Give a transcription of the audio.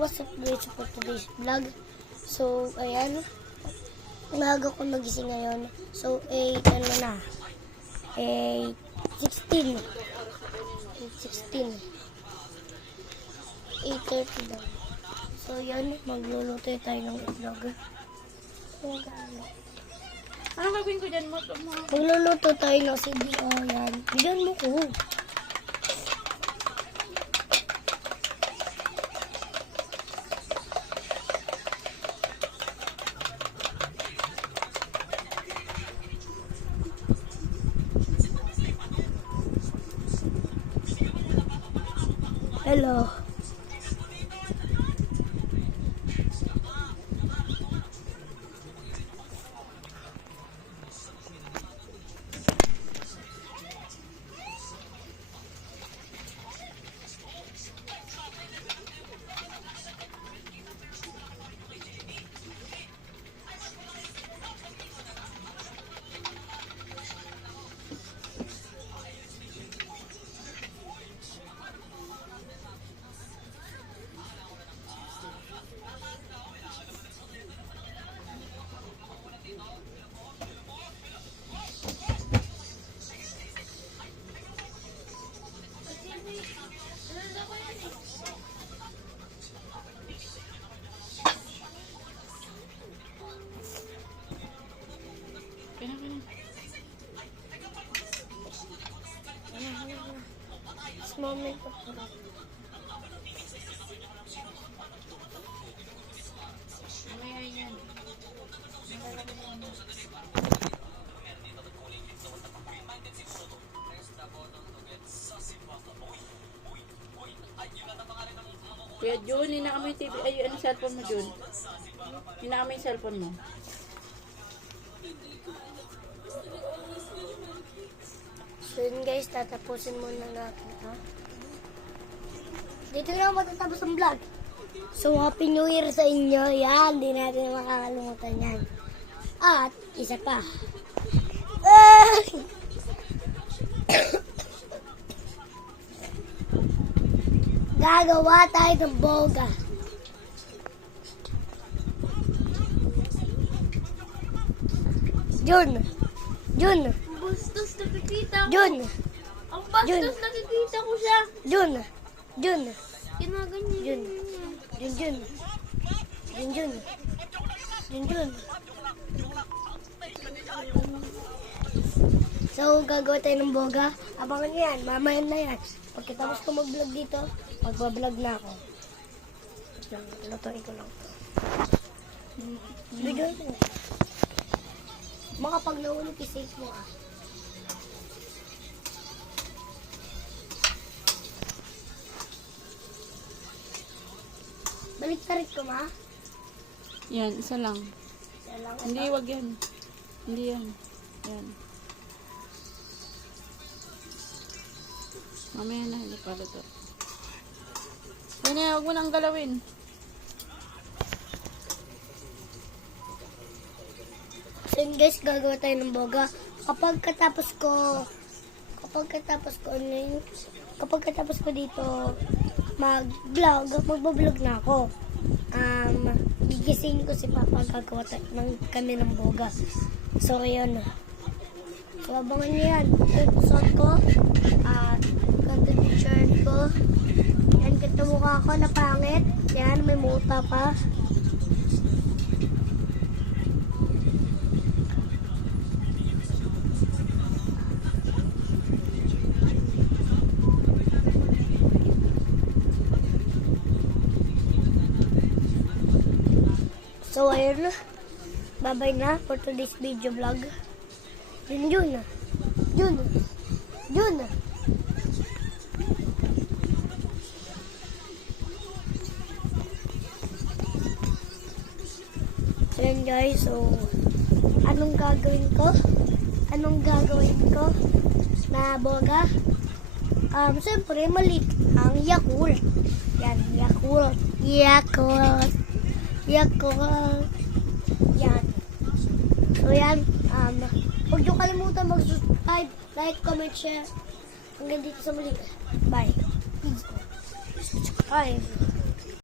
What's up guys for today's vlog? So, ayan. Umaga ko nagising ngayon. So, 16. 8:30 daw. So, yan. Magluluto tayo ng vlog. Ano gagawin ko dyan mo? Magluluto tayo ng CBO. Yan. Bigyan mo ko. Hello. Moment of love. Kuya Jun, hinaka mo yung TV. Ay, ano cellphone mo, Jun? Hinaka mo yung cellphone mo. So yun guys, tatapusin muna natin ito. Dito na matatapos ang vlog. So Happy New Year sa inyo. Yan, di natin makakalimutan yan. At isa pa. Gagawa tayo ng boga. Jun. Bastos, nakikita ko. Jun. Ang bastos, nakikita ko siya. Jun. Kinaganyan. Jun. So, gagawa tayo ng boga. Abangan nyo yan. Mamaya na yan. Pagkatapos ko mag-vlog dito, magbablog na ako. Lutuin ko lang ito. Bigyan mo. Pag nahulog, i-save mo ah. Balik-tarik ko ma. Yan, isa lang. Isa lang ito. Hindi, wag yan. Hindi yan. Yan. Mamaya na, hindi pa ito. Yan na, wag mo nang galawin. So yun guys, gagawa tayo ng boga. Kapag katapos ko dito magbablog na ako. Gigising ko si Papa, gagawa kami ng boga. So yun. So abangan niyo yan. Ito suot ko. Ganito yung shirt ko. Yan, ganito mukha ko na pangit. Yan, may muta pa. So, ayun na. Bye-bye na for today's video vlog. Jun. So, yun guys. So, anong gagawin ko na boga? Siyempre, maliit ang Yakult. Yan, Yakult. Yan. So yan, huwag niyo kalimutan mag-subscribe, like, comment, share. Hanggang dito sa muli. Bye. Please subscribe.